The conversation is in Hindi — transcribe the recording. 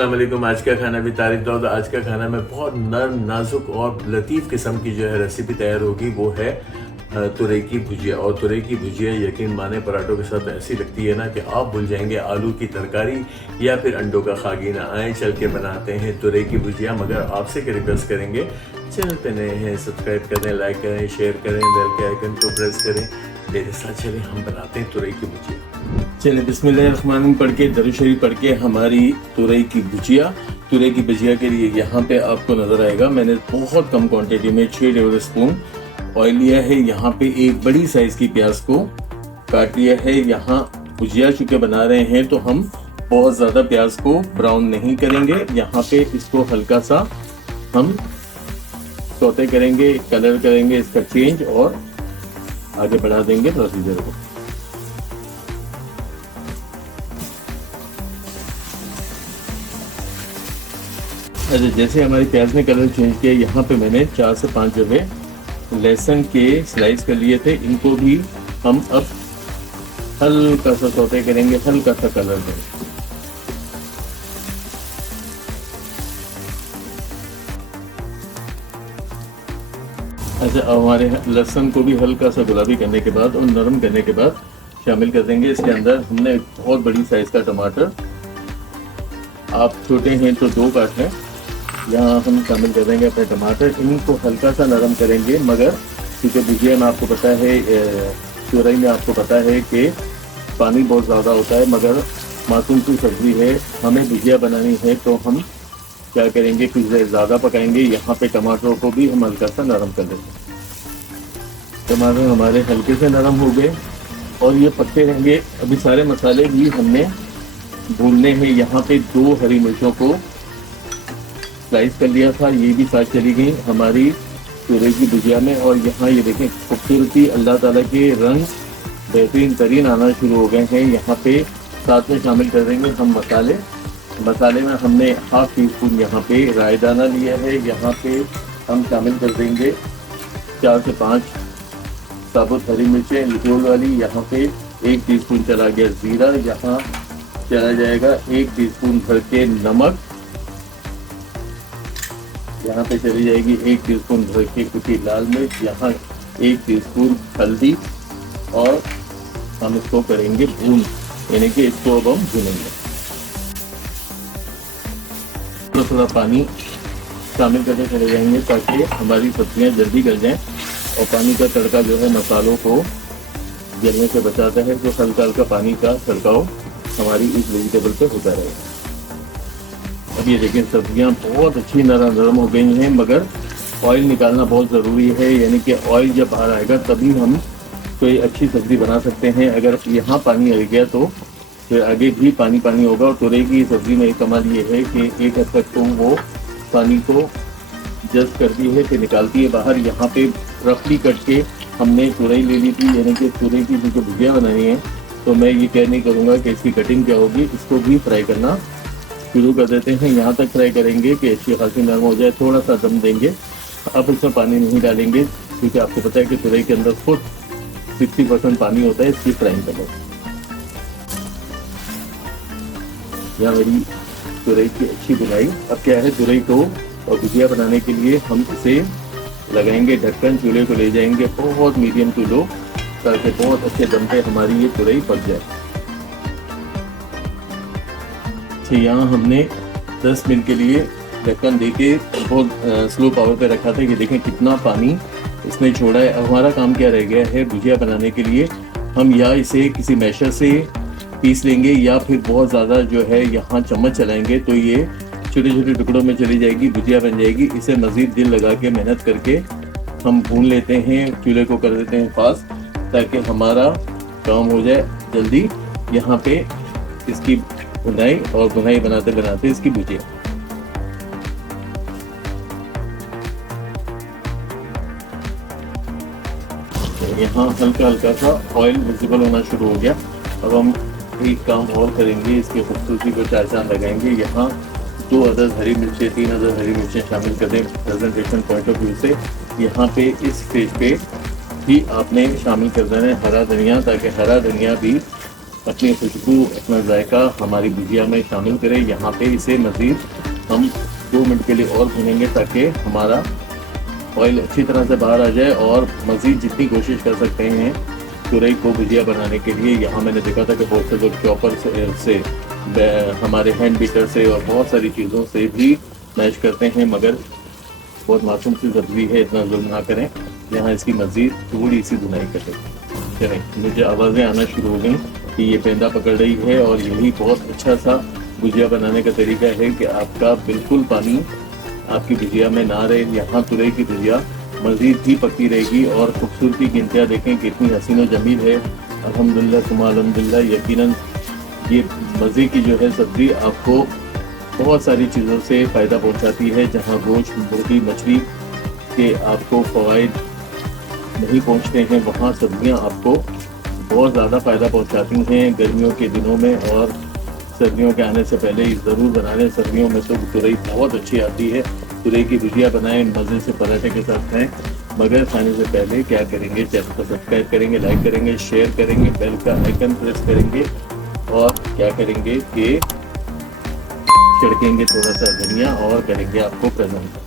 अस्सलाम वालेकुम। आज का खाना भी तारीफ दाऊद। आज का खाना में बहुत नरम नाजुक और लतीफ़ किस्म की जो है रेसिपी तैयार होगी, वो है तुरई की भुजिया। और तुरई की भुजिया यकीन माने पराठों के साथ ऐसी लगती है ना कि आप भूल जाएंगे आलू की तरकारी या फिर अंडों का खागीना। आए चल के बनाते हैं तुरई की भुजिया। मगर आपसे क्या रिक्वेस्ट करेंगे, चैनल पे नए हैं सब्सक्राइब करें, लाइक करें, शेयर करें, बेल के आइकन को प्रेस करें। मेरे साथ चलें, हम बनाते हैं तुरई की भुजिया। चलिए बिस्मिल्लाहिर्रहमानिर्रहीम पढ़ के, दरूद शरीफ पढ़ के हमारी तुरई की भुजिया। तुरई की भुजिया के लिए यहाँ पे आपको नज़र आएगा, मैंने बहुत कम क्वांटिटी में 6 टेबल स्पून ऑयल लिया है। यहाँ पे एक बड़ी साइज की प्याज को काट लिया है। यहाँ भुजिया चूँकि बना रहे हैं तो हम बहुत ज़्यादा प्याज को ब्राउन नहीं करेंगे। यहाँ पे इसको हल्का सा हम सौते करेंगे, कलर करेंगे इसका चेंज और आगे बढ़ा देंगे प्रोसीजर को। अच्छा, जैसे हमारी प्याज ने कलर चेंज किया, यहाँ पे मैंने 4 से 5 जगह लहसुन के स्लाइस कर लिए थे। इनको भी हम अब हल्का सा सौते करेंगे, हल्का सा कलर देंगे। अच्छा, अब हमारे लहसुन को भी हल्का सा गुलाबी करने के बाद और नरम करने के बाद शामिल कर देंगे। इसके अंदर हमने बहुत बड़ी साइज का टमाटर, आप छोटे हैं तो 2 काट लें, यहाँ हम शामिल कर देंगे अपने टमाटर। इनको हल्का सा नरम करेंगे, मगर क्योंकि भुजिया में आपको पता है, तुरई में आपको पता है कि पानी बहुत ज़्यादा होता है, मगर मासूम सी सब्ज़ी है, हमें भुजिया बनानी है तो हम क्या करेंगे, कुछ देर ज़्यादा पकाएंगे। यहाँ पे टमाटरों को भी हम हल्का सा नरम कर देंगे। टमाटर हमारे हल्के से नरम हो गए और ये पकते रहेंगे। अभी सारे मसाले भी हमने भूनने हैं। यहाँ पे 2 हरी मिर्चों को स्लाइस कर लिया था, ये भी साथ चली गई हमारी तुरई की भुजिया में। और यहाँ ये देखें खूबसूरती, अल्लाह ताला के रंग बेहतरीन तरीन आना शुरू हो गए हैं। यहाँ पे साथ में शामिल कर देंगे हम मसाले। मसाले में हमने ½ टीस्पून यहाँ पे राई दाना लिया है। यहाँ पे हम शामिल कर देंगे 4 से 5 साबुत हरी मिर्चें लिटोल वाली। यहाँ पे 1 टीस्पून चला गया ज़ीरा। यहाँ चला जाएगा 1 टीस्पून भर के नमक। यहाँ पे चली जाएगी 1 टीस्पून भर के कुटी लाल मिर्च। यहाँ 1 टीस्पून हल्दी और हम इसको करेंगे भून, यानी कि इसको अब हम भूनेंगे। थोड़ा पानी शामिल करके चले जाएंगे ताकि हमारी सब्जियाँ जल्दी गल जाएं। और पानी का तड़का जो है मसालों को जलने से बचाता है, तो हल्का हल्का पानी का छिड़काव हमारी इस वेजिटेबल पे होता रहेगा। अब ये देखिए सब्जियां बहुत अच्छी नरम हो गई हैं, मगर ऑयल निकालना बहुत ज़रूरी है, यानी कि ऑयल जब बाहर आएगा तभी हम कोई अच्छी सब्ज़ी बना सकते हैं। अगर यहाँ पानी आ गया तो फिर आगे भी पानी पानी होगा। और तुरई की सब्ज़ी में एक कमाल ये है कि एक हद तक तो वो पानी को जस्ट करती है, फिर निकालती है बाहर। यहाँ पे रफली कट के हमने तुरई ले ली थी, यानी कि तुरई की जो भुजिया बनानी है, तो मैं ये कह नहीं करूँगा कि इसकी कटिंग क्या होगी। इसको भी फ्राई करना शुरू कर देते हैं। यहाँ तक फ्राई करेंगे कि अच्छी खासी नरम हो जाए, थोड़ा सा दम देंगे। अब इसमें पानी नहीं डालेंगे क्योंकि आपको पता है कि तुरई के अंदर खुद 60% पानी होता है इसकी फ्राइंग करने। यहाँ मेरी तुरई की अच्छी बुनाई। अब क्या है, तुरई को और भुजिया बनाने के लिए हम इसे लगाएंगे ढक्कन, चूल्हे को ले जाएंगे बहुत मीडियम टू लो, ताकि बहुत अच्छे दम पे हमारी ये तुरई पक जाए। यहाँ हमने 10 मिनट के लिए ढक्कन देके बहुत स्लो पावर पे रखा था। ये देखें कितना पानी इसने छोड़ा है। अब हमारा काम क्या रह गया है, भुजिया बनाने के लिए हम या इसे किसी मैशर से पीस लेंगे या फिर बहुत ज़्यादा जो है यहाँ चम्मच चलाएंगे तो ये छोटे छोटे टुकड़ों में चली जाएगी, भुजिया बन जाएगी। इसे मज़ीद दिल लगा के मेहनत करके हम भून लेते हैं, चूल्हे को कर देते हैं फास्ट, ताकि हमारा काम हो जाए जल्दी। यहाँ पे इसकी भुनाई और भुनाई बनाते बनाते इसकी भुजिया। यहाँ हल्का हल्का सा ऑयल विजिबल होना शुरू हो गया। अब हम एक काम और करेंगे, इसकी खूबसूरती को 4 चांद लगाएंगे। यहाँ 2 अदद हरी मिर्चें, 3 अदद हरी मिर्चें शामिल कर दें प्रेजेंटेशन पॉइंट ऑफ व्यू से। यहाँ पे इस स्टेज पे ही आपने शामिल कर देना है हरा धनिया, ताकि हरा धनिया भी अपनी खुशबू, अपना जायका हमारी भुजिया में शामिल करें। यहाँ पे इसे मज़ीद हम 2 मिनट के लिए और भूनेंगे ताकि हमारा ऑयल अच्छी तरह से बाहर आ जाए। और मज़ीद जितनी कोशिश कर सकते हैं तुरई को भुजिया बनाने के लिए। यहाँ मैंने देखा था कि बहुत से लोग चॉपर से हमारे हैंड बीटर से और बहुत सारी चीज़ों से भी मैश करते हैं, मगर बहुत मासूम सी सब्ज़ी है, इतना जुल्म ना करें। यहाँ इसकी मज़ीद थोड़ी सी धुनाई करें। चलें, मुझे आवाज़ें आना शुरू हो गई कि ये पेंदा पकड़ रही है। और यही बहुत अच्छा सा भुजिया बनाने का तरीका है कि आपका बिल्कुल पानी आपकी भुजिया में ना रहे। यहाँ तुरई की भुजिया मज़ीद ही पकती रहेगी। और खूबसूरती की इंतहा देखें कितनी हसीन व जमील है। अल्हम्दुलिल्लाह सुम्मा अल्हम्दुलिल्लाह। यकीनन ये मज़े की जो है सब्ज़ी आपको बहुत सारी चीज़ों से फ़ायदा पहुंचाती है। जहां गोश्त, मुर्गी, मछली के आपको फ़वाइद नहीं पहुंचते हैं, वहाँ सब्ज़ियां आपको बहुत ज़्यादा फ़ायदा पहुंचाती हैं गर्मियों के दिनों में। और सर्दियों के आने से पहले ही ज़रूर बना लें। सर्दियों में तो तुरई बहुत अच्छी आती है। तुरई की भुजिया बनाएं, मज़े से पराठे के साथ खाएं। मगर खाने से पहले क्या करेंगे, चैनल को सब्सक्राइब करेंगे, लाइक करेंगे, शेयर करेंगे, बेल का आइकन प्रेस करेंगे और क्या करेंगे कि छिड़केंगे थोड़ा सा धनिया और करेंगे आपको प्रेजेंट।